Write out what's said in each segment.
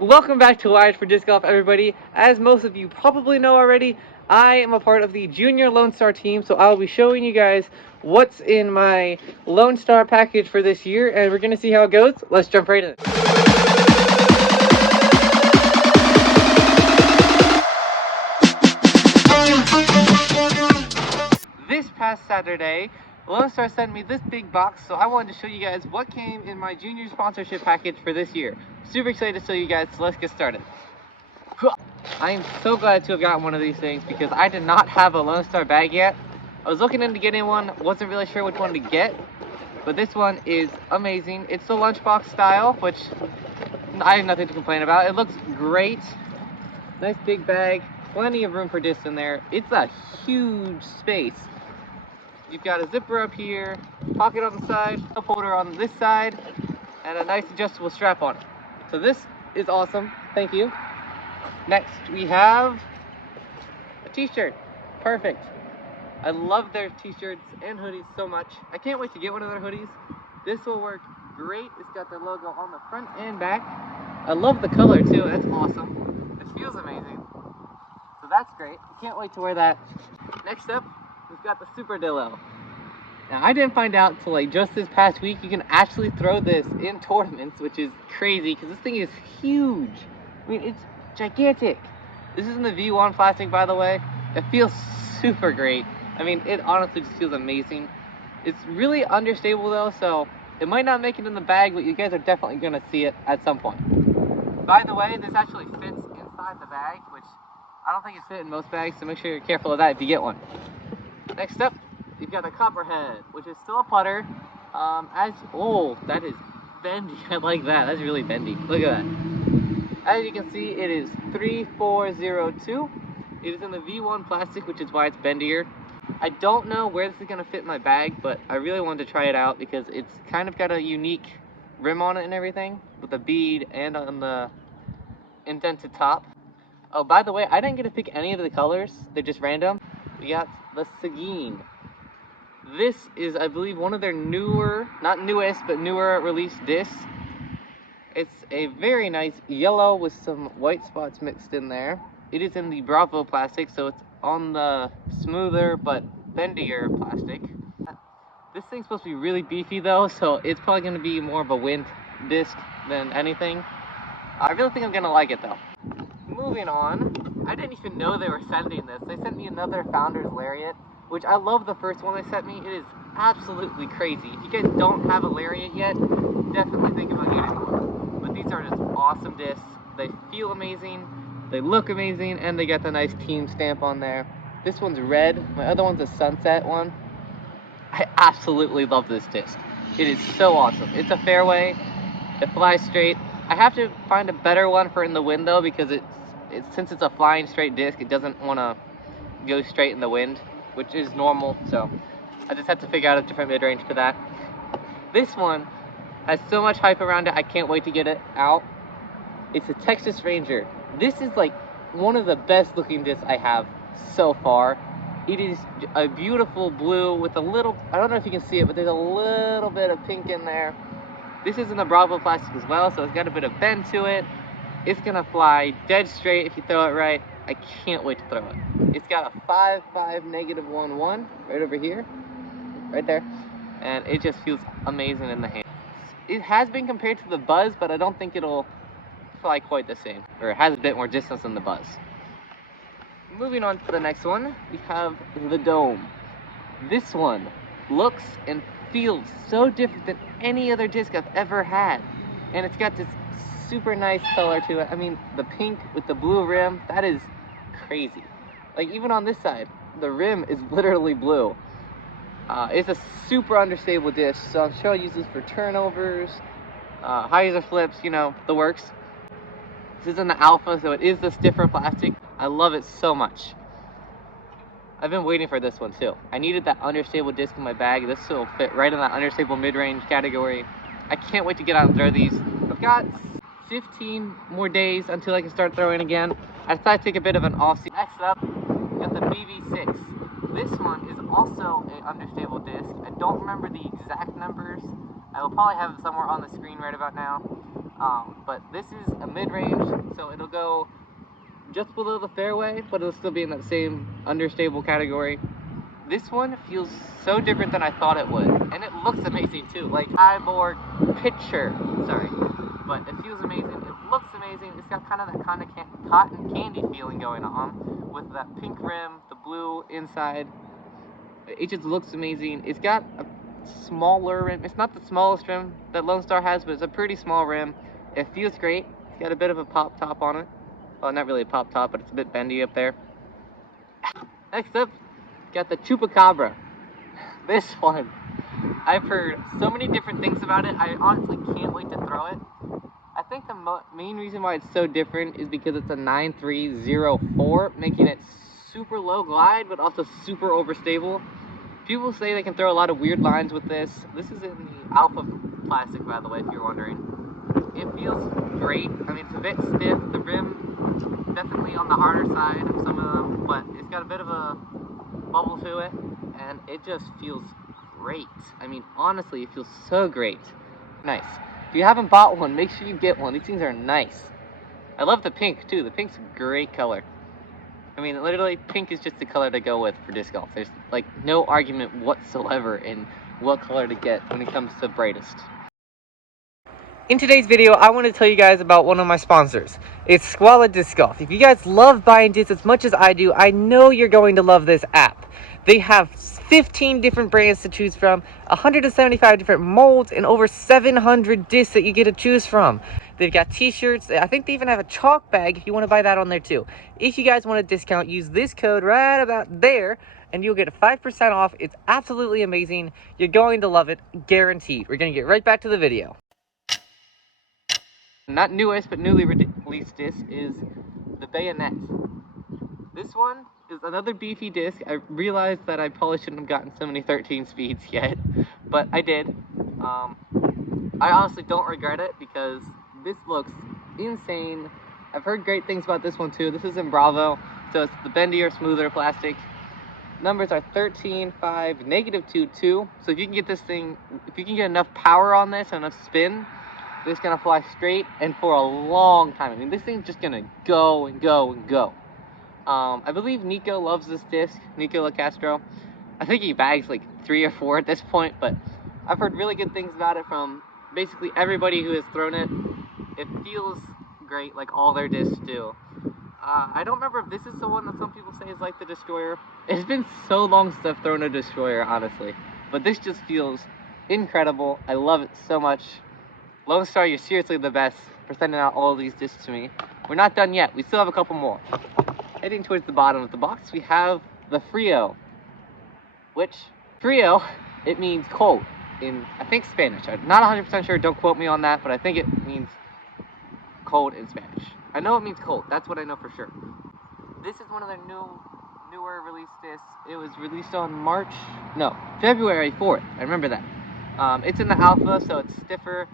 Welcome back to Wired for Disc Golf, everybody. As most of you probably know already, I am a part of the Junior Lone Star team, so I'll be showing you guys what's in my Lone Star package for this year, and we're going to see how it goes. Let's jump right in. This past Saturday, Lone Star sent me this big box, so I wanted to show you guys what came in my junior sponsorship package for this year. Super excited to show you guys, so let's get started. I am so glad to have gotten one of these things because I did not have a Lone Star bag yet. I was looking into getting one, wasn't really sure which one to get, but this one is amazing. It's the lunchbox style, which I have nothing to complain about. It looks great. Nice big bag, plenty of room for discs in there. It's a huge space. You've got a zipper up here, pocket on the side, cup holder on this side, and a nice adjustable strap on it. So this is awesome. Thank you. Next, we have a t-shirt. Perfect. I love their t-shirts and hoodies so much. I can't wait to get one of their hoodies. This will work great. It's got their logo on the front and back. I love the color too. That's awesome. It feels amazing. So that's great. I can't wait to wear that. Next up, we've got the Super Dillo. Now, I didn't find out until like just this past week you can actually throw this in tournaments, which is crazy because this thing is huge. I mean, it's gigantic. This is in the V1 plastic, by the way. It feels super great. I mean, it honestly just feels amazing. It's really understable though, so it might not make it in the bag, but you guys are definitely gonna see it at some point. By the way, this actually fits inside the bag, which I don't think it's fit in most bags, so make sure you're careful of that if you get one. Next up, you've got a Copperhead, which is still a putter. That is bendy. I like that. That's really bendy. Look at that. As you can see, it is 3402. It is in the V1 plastic, which is why it's bendier. I don't know where this is going to fit in my bag, but I really wanted to try it out because it's kind of got a unique rim on it and everything, with a bead and on the indented top. Oh, by the way, I didn't get to pick any of the colors. They're just random. We got the Seguin. This is, I believe, one of their newer, not newest, but newer released discs. It's a very nice yellow with some white spots mixed in there. It is in the Bravo plastic, so it's on the smoother but bendier plastic. This thing's supposed to be really beefy though, so it's probably going to be more of a wind disc than anything. I really think I'm going to like it though. Moving on, I didn't even know they were sending this. They sent me another Founder's Lariat, which I love the first one they sent me. It is absolutely crazy. If you guys don't have a Lariat yet, definitely think about getting one. But these are just awesome discs. They feel amazing, they look amazing, and they got the nice team stamp on there. This one's red, my other one's a sunset one. I absolutely love this disc. It is so awesome. It's a fairway, it flies straight. I have to find a better one for in the wind though, because since it's a flying straight disc, it doesn't want to go straight in the wind, which is normal, so I just have to figure out a different mid-range for that. This one has so much hype around it, I can't wait to get it out. It's a Texas Ranger. This is like one of the best looking discs I have so far. It is a beautiful blue with a little, I don't know if you can see it, but there's a little bit of pink in there. This is in the Bravo plastic as well, so it's got a bit of bend to it. It's gonna fly dead straight if you throw it right. I can't wait to throw it. It's got a 5.5 -1.1 right over here, right there, and it just feels amazing in the hand. It has been compared to the Buzz, but I don't think it'll fly quite the same, or it has a bit more distance than the Buzz. Moving on to the next one, we have the Dome. This one looks and feels so different than any other disc I've ever had, and it's got this super nice color to it. I mean, the pink with the blue rim, that is crazy. Like, even on this side, the rim is literally blue. It's a super understable disc, so I'm sure I'll use this for turnovers, hyzer flips, you know, the works. This is in the Alpha, so it is the stiffer plastic. I love it so much. I've been waiting for this one too. I needed that understable disc in my bag. This will fit right in that understable mid-range category. I can't wait to get out and throw these. I've got 15 more days until I can start throwing again. I decided to take a bit of an off-season. Next up, we got the BV6. This one is also an understable disc. I don't remember the exact numbers. I will probably have it somewhere on the screen right about now. But this is a mid-range, so it'll go just below the fairway, but it'll still be in that same understable category. This one feels so different than I thought it would, and it looks amazing too. Like Ivor picture, sorry, but it feels amazing. It looks amazing. It's got kind of that kind of cotton candy feeling going on with that pink rim, the blue inside. It just looks amazing. It's got a smaller rim. It's not the smallest rim that Lone Star has, but it's a pretty small rim. It feels great. It's got a bit of a pop top on it. Well, not really a pop top, but it's a bit bendy up there. Next up, got the Chupacabra. This one, I've heard so many different things about it. I honestly can't wait to throw it. I think the main reason why it's so different is because it's a 9304, making it super low glide, but also super overstable. People say they can throw a lot of weird lines with this. This is in the Alpha plastic, by the way, if you're wondering. It feels great. I mean, it's a bit stiff. The rim, definitely on the harder side of some of them, but it's got a bit of a bubble to it, and it just feels great. I mean, honestly, it feels so great. Nice. If you haven't bought one, make sure you get one. These things are nice. I love the pink, too. The pink's a great color. I mean, literally, pink is just the color to go with for disc golf. There's, like, no argument whatsoever in what color to get when it comes to brightest. In today's video, I want to tell you guys about one of my sponsors. It's Squala Disc Golf. If you guys love buying discs as much as I do, I know you're going to love this app. They have 15 different brands to choose from, 175 different molds, and over 700 discs that you get to choose from. They've got t-shirts. I think they even have a chalk bag if you want to buy that on there too. If you guys want a discount, use this code right about there, and you'll get 5% off. It's absolutely amazing. You're going to love it, guaranteed. We're going to get right back to the video. Not newest, but newly released disc is the Bayonet. This one is another beefy disc. I realized that I probably shouldn't have gotten so many 13 speeds yet, but I did. I honestly don't regret it because this looks insane. I've heard great things about this one too. This is in Bravo, so it's the bendier, smoother plastic. Numbers are 13, 5, -2, 2. So if you can get this thing, if you can get enough power on this and enough spin, it's gonna fly straight and for a long time. I mean, this thing's just gonna go and go and go. I believe Nico loves this disc, Nico LaCastro. I think he bags like 3 or 4 at this point, but I've heard really good things about it from basically everybody who has thrown it. It feels great, like all their discs do. I don't remember if this is the one that some people say is like the Destroyer. It's been so long since I've thrown a Destroyer, honestly. But this just feels incredible. I love it so much. Lone Star, you're seriously the best for sending out all of these discs to me. We're not done yet. We still have a couple more. Heading towards the bottom of the box, we have the Frio. Which, Frio, it means cold in, I think, Spanish. I'm not 100% sure, don't quote me on that, but I think it means cold in Spanish. I know it means cold. That's what I know for sure. This is one of their newer release discs. It was released on February 4th. I remember that. It's in the Alpha, so it's stiffer.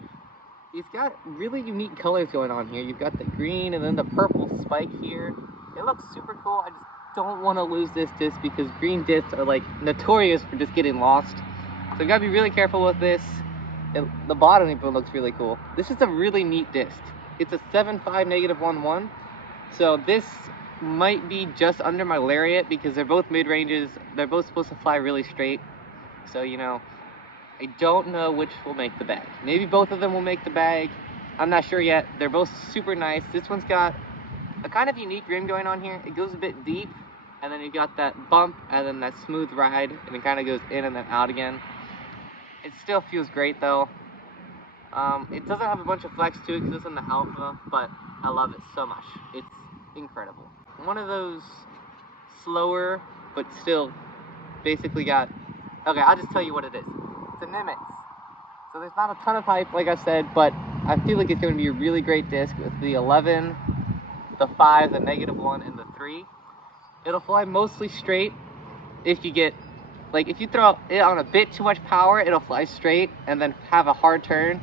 It's got really unique colors going on here. You've got the green and then the purple spike here. It looks super cool. I just don't want to lose this disc because green discs are like notorious for just getting lost. So you gotta be really careful with this. The bottom even looks really cool. This is a really neat disc. It's a 7.5 -1.1. So this might be just under my Lariat because they're both mid-ranges. They're both supposed to fly really straight. So, you know, I don't know which will make the bag. Maybe both of them will make the bag. I'm not sure yet. They're both super nice. This one's got a kind of unique rim going on here. It goes a bit deep, and then you got that bump, and then that smooth ride, and it kind of goes in and then out again. It still feels great though. It doesn't have a bunch of flex to it because it's in the Alpha, but I love it so much. It's incredible. One of those slower, but still basically got... Okay, I'll just tell you what it is. It's a Nimitz. So there's not a ton of hype, like I said, but I feel like it's going to be a really great disc with the 11, the 5, the -1, and the 3. It'll fly mostly straight if you get... Like, if you throw it on a bit too much power, it'll fly straight and then have a hard turn.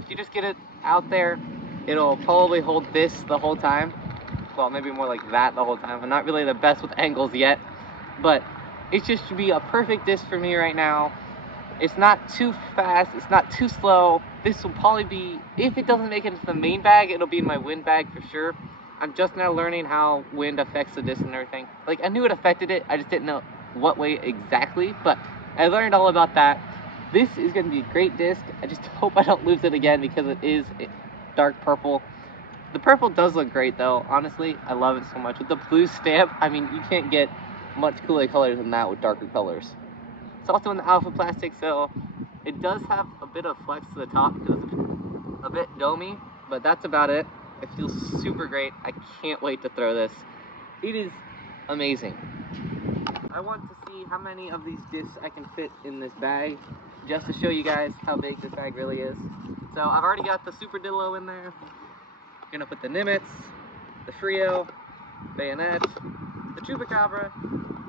If you just get it out there, it'll probably hold this the whole time. Well, maybe more like that the whole time. I'm not really the best with angles yet, but it just should be a perfect disc for me right now. It's not too fast, it's not too slow. This will probably be, if it doesn't make it into the main bag, it'll be in my wind bag for sure. I'm just now learning how wind affects the disc and everything. Like, I knew it affected it, I just didn't know what way exactly, but I learned all about that. This is going to be a great disc. I just hope I don't lose it again because it is dark purple. The purple does look great though, honestly. I love it so much. With the blue stamp, I mean, you can't get much cooler colors than that with darker colors. It's also in the Alpha plastic, so it does have a bit of flex to the top because it's a bit domey, but that's about it. It feels super great. I can't wait to throw this. It is amazing. I want to see how many of these discs I can fit in this bag, just to show you guys how big this bag really is. So I've already got the Superdillo in there. I'm gonna put the Nimitz, the Frio, Bayonet, the Chupacabra,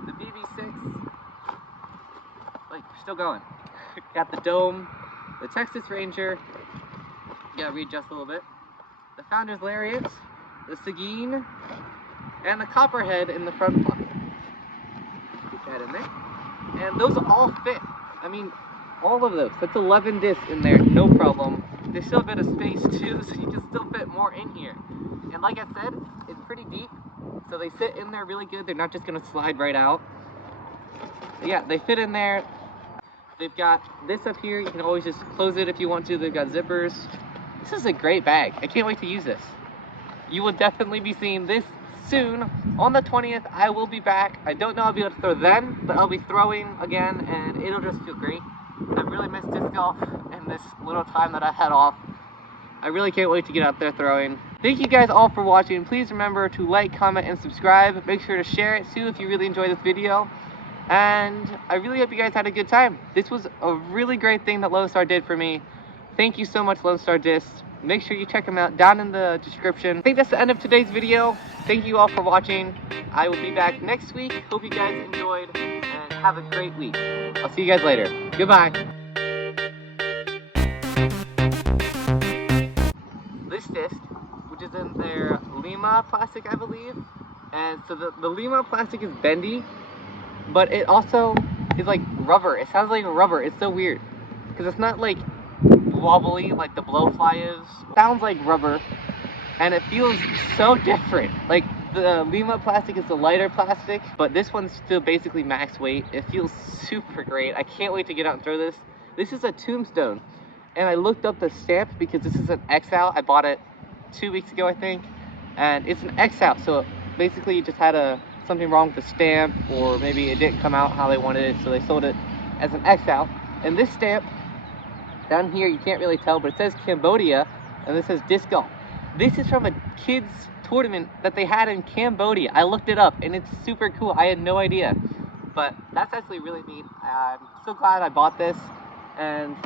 the BB6. Like, we're still going. Got the Dome, the Texas Ranger. Gotta readjust a little bit. The Founder's Lariat, the Seguin, and the Copperhead in the front pocket. Get that in there. And those all fit. I mean, all of those. That's 11 discs in there, no problem. There's still a bit of space too, so you can still fit more in here. And like I said, it's pretty deep, so they sit in there really good. They're not just gonna slide right out. But yeah, they fit in there. They've got this up here. You can always just close it if you want to. They've got zippers. This is a great bag. I can't wait to use this. You will definitely be seeing this soon. On the 20th, I will be back. I don't know I'll be able to throw then, but I'll be throwing again, and it'll just feel great. I've really missed disc golf in this little time that I had off. I really can't wait to get out there throwing. Thank you guys all for watching. Please remember to like, comment, and subscribe. Make sure to share it too if you really enjoyed this video. And I really hope you guys had a good time. This was a really great thing that Lone Star did for me. Thank you so much, Lone Star Discs. Make sure you check them out down in the description. I think that's the end of today's video. Thank you all for watching. I will be back next week. Hope you guys enjoyed and have a great week. I'll see you guys later. Goodbye. This disc, which is in their Lima plastic, I believe. And so the Lima plastic is bendy, but it also is like rubber. It sounds like rubber. It's so weird because it's not like wobbly like the Blowfly is. It sounds like rubber, and it feels so different. Like the Lima plastic is the lighter plastic, but this one's still basically max weight. It feels super great. I can't wait to get out and throw this. This is a Tombstone, and I looked up the stamp because this is an X out. I bought it 2 weeks ago, I think, and it's an X out. So basically, it just had something wrong with the stamp, or maybe it didn't come out how they wanted it, so they sold it as an X out. And this stamp down here, you can't really tell, but it says Cambodia, and this says disc golf. This is from a kids tournament that they had in Cambodia. I looked it up, and it's super cool. I had no idea, but that's actually really neat. I'm so glad I bought this, and